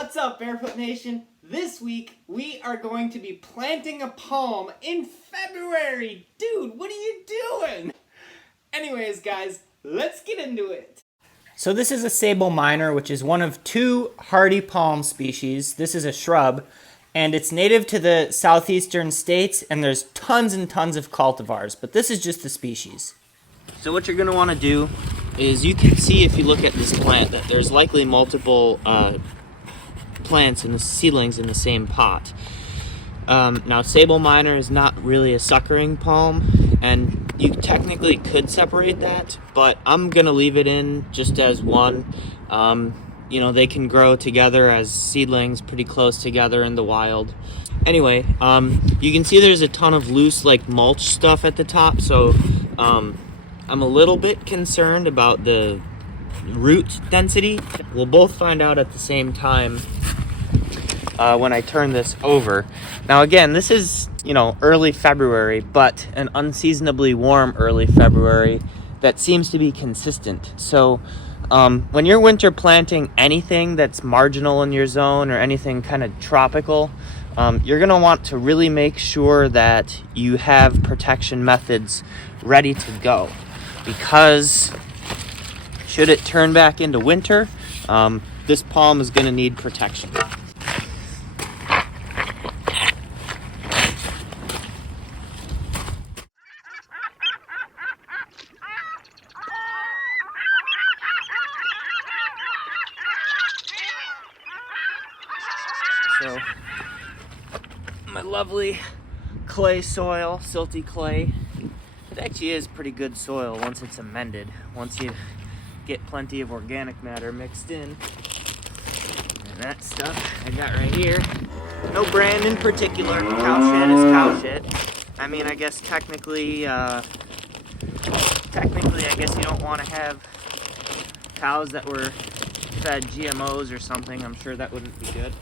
What's up, Barefoot Nation? This week, we are going to be planting a palm in February. Dude, what are you doing? Anyways, guys, let's get into it. So this is a Sabal minor, which is one of two hardy palm species. This is a shrub, and it's native to the southeastern states, and there's tons and tons of cultivars, but this is just the species. So what you're going to want to do is, you can see if you look at this plant that there's likely multiple plants and the seedlings in the same pot. Now, Sabal minor is not really a suckering palm, and you technically could separate that, but I'm gonna leave it in just as one. You know, they can grow together as seedlings pretty close together in the wild. Anyway, you can see there's a ton of loose like mulch stuff at the top, so I'm a little bit concerned about the root density. We'll both find out at the same time when I turn this over. Now again, this is, you know, early February, but an unseasonably warm early February that seems to be consistent. So when you're winter planting anything that's marginal in your zone or anything kind of tropical, you're going to want to really make sure that you have protection methods ready to go, because should it turn back into winter, this palm is going to need protection. So, my lovely clay soil, silty clay. It actually is pretty good soil once it's amended. Once you get plenty of organic matter mixed in. And that stuff I got right here. No brand in particular. Cow shit is cow shit. I mean, I guess technically, I guess you don't want to have cows that were fed GMOs or something. I'm sure that wouldn't be good.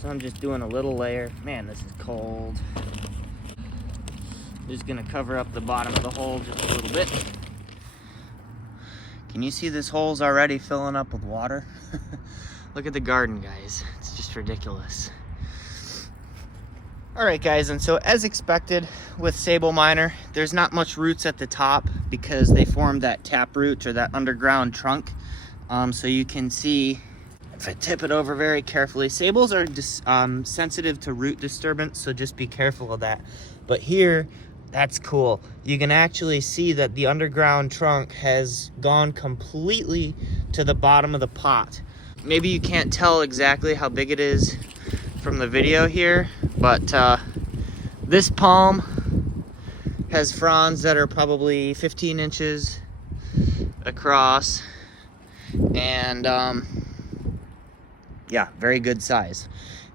So I'm just doing a little layer. Man, this is cold. Just gonna cover up the bottom of the hole just a little bit. Can you see this hole's already filling up with water? Look at the garden, guys. It's just ridiculous. All right, guys, and so as expected with Sabal minor, there's not much roots at the top because they formed that taproot or that underground trunk. So you can see, if I tip it over very carefully, Sabals are sensitive to root disturbance, so just be careful of that. But here, that's cool. You can actually see that the underground trunk has gone completely to the bottom of the pot. Maybe you can't tell exactly how big it is from the video here, but this palm has fronds that are probably 15 inches across, and yeah, very good size.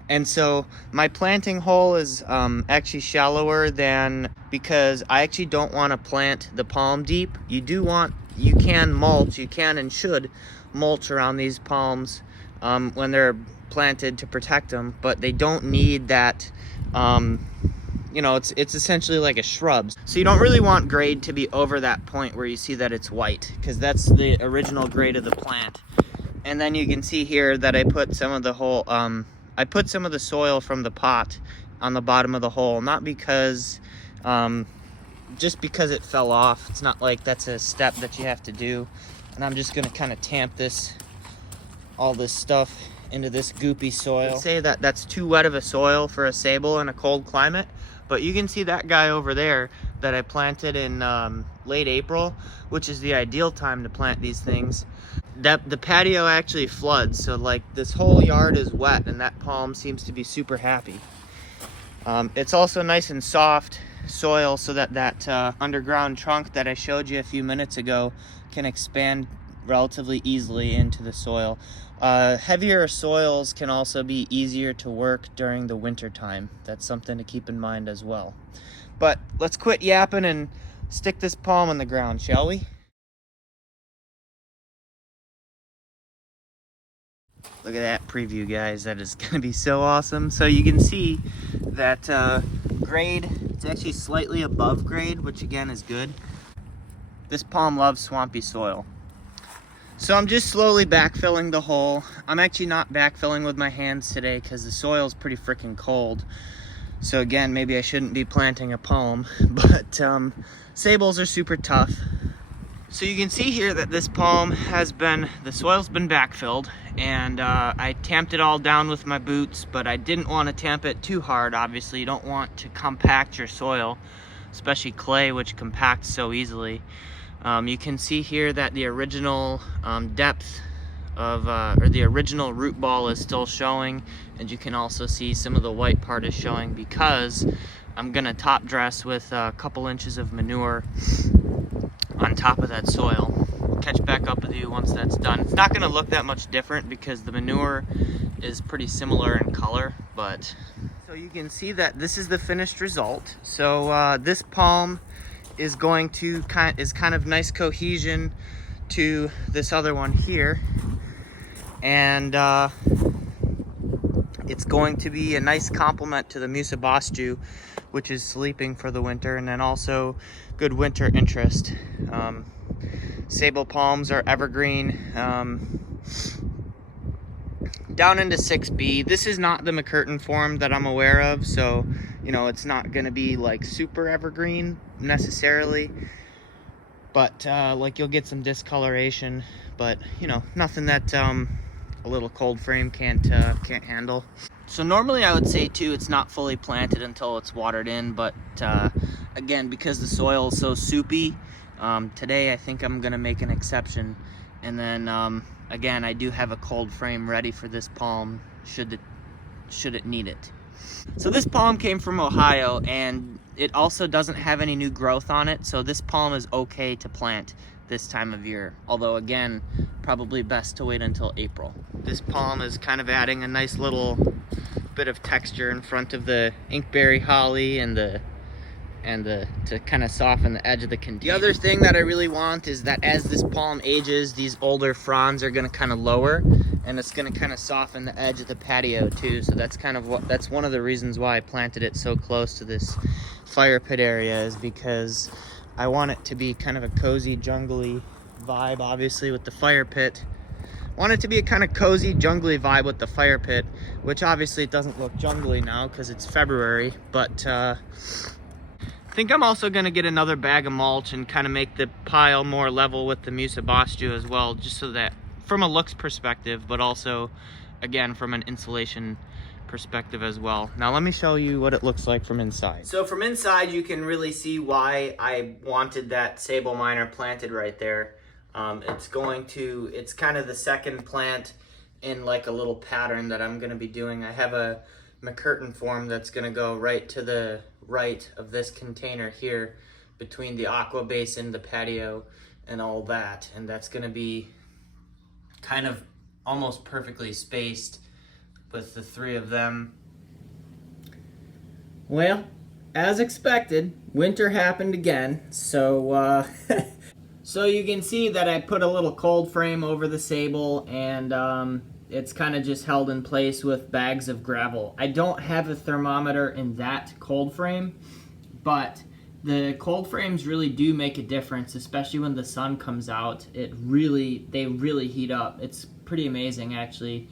And so my planting hole is actually shallower than, because I actually don't want to plant the palm deep. You can mulch, you can and should mulch around these palms when they're planted to protect them, but they don't need that, you know, it's essentially like a shrub. So you don't really want grade to be over that point where you see that it's white, because that's the original grade of the plant. And then you can see here that I put some of the whole, I put some of the soil from the pot on the bottom of the hole, not because, just because it fell off. It's not like that's a step that you have to do. And I'm just gonna kind of tamp all this stuff into this goopy soil. I'd say that that's too wet of a soil for a Sabal in a cold climate, but you can see that guy over there that I planted in late April, which is the ideal time to plant these things. The patio actually floods, so like this whole yard is wet, and that palm seems to be super happy. It's also nice and soft soil, so that underground trunk that I showed you a few minutes ago can expand relatively easily into the soil. Heavier soils can also be easier to work during the winter time. That's something to keep in mind as well. But let's quit yapping and stick this palm in the ground, shall we? Look at that preview, guys. That is going to be so awesome. So you can see that grade, it's actually slightly above grade, which again is good. This palm loves swampy soil. So I'm just slowly backfilling the hole. I'm actually not backfilling with my hands today because the soil's pretty freaking cold. So again, maybe I shouldn't be planting a palm, but sabals are super tough. So you can see here that this palm the soil's been backfilled, and I tamped it all down with my boots, but I didn't want to tamp it too hard. Obviously, you don't want to compact your soil, especially clay, which compacts so easily. You can see here that the original depth of, or the original root ball is still showing, and you can also see some of the white part is showing because I'm gonna top dress with a couple inches of manure on top of that soil. I'll catch back up with you once that's done. It's not gonna look that much different because the manure is pretty similar in color, but so you can see that this is the finished result. So this palm is going to kind of nice cohesion to this other one here, and it's going to be a nice complement to the Musabastu, which is sleeping for the winter, and then also good winter interest. Sabal palms are evergreen down into 6B. This is not the McCurtain form that I'm aware of, so you know it's not going to be like super evergreen necessarily, but like you'll get some discoloration, but you know, nothing that a little cold frame can't handle. So normally I would say too, it's not fully planted until it's watered in, but again, because the soil is so soupy, today I think I'm gonna make an exception. And then again, I do have a cold frame ready for this palm should it need it. So this palm came from Ohio, and it also doesn't have any new growth on it, so this palm is okay to plant this time of year. Although again, probably best to wait until April. This palm is kind of adding a nice little bit of texture in front of the inkberry holly and to kind of soften the edge of the container. The other thing that I really want is that as this palm ages, these older fronds are going to kind of lower, and it's going to kind of soften the edge of the patio too. So that's that's one of the reasons why I planted it so close to this fire pit area, is because I want it to be kind of a cozy, jungly vibe, obviously with the fire pit. I want it to be a kind of cozy, jungly vibe with the fire pit, which obviously it doesn't look jungly now because it's February, but I think I'm also going to get another bag of mulch and kind of make the pile more level with the Musabastu as well, just so that from a looks perspective, but also again from an insulation perspective as well. Now let me show you what it looks like from inside. So from inside you can really see why I wanted that Sabal minor planted right there. It's kind of the second plant in like a little pattern that I'm going to be doing. I have a McCurtain form that's going to go right to the right of this container here, between the aqua basin, the patio, and all that, and that's going to be kind of almost perfectly spaced with the three of them. Well, as expected, winter happened again, so so you can see that I put a little cold frame over the Sabal, and it's kind of just held in place with bags of gravel. I don't have a thermometer in that cold frame, but the cold frames really do make a difference, especially when the sun comes out. They really heat up. It's pretty amazing actually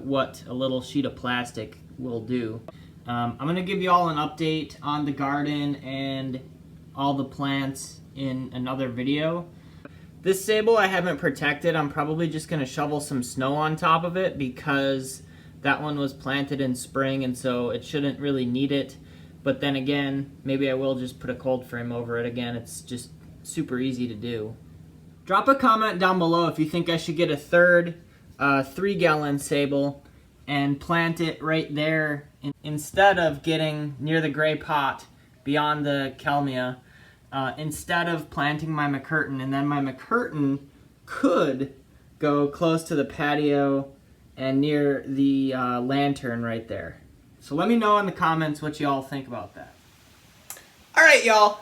what a little sheet of plastic will do. I'm gonna give you all an update on the garden and all the plants in another video. This Sabal I haven't protected. I'm probably just going to shovel some snow on top of it because that one was planted in spring, and so it shouldn't really need it. But then again, maybe I will just put a cold frame over it again. It's just super easy to do. Drop a comment down below if you think I should get a third 3-gallon Sabal and plant it right there instead of getting near the gray pot beyond the Kelmia. Instead of planting my McCurtain, and then my McCurtain could go close to the patio and near the lantern right there. So let me know in the comments what y'all think about that. Alright y'all,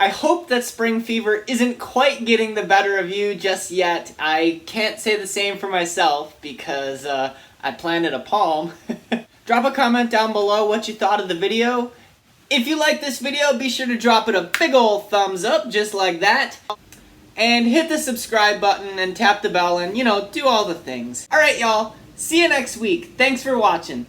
I hope that spring fever isn't quite getting the better of you just yet. I can't say the same for myself because I planted a palm. Drop a comment down below what you thought of the video. If you like this video, be sure to drop it a big ol' thumbs up, just like that. and hit the subscribe button and tap the bell and, do all the things. Alright, y'all. See you next week. Thanks for watching.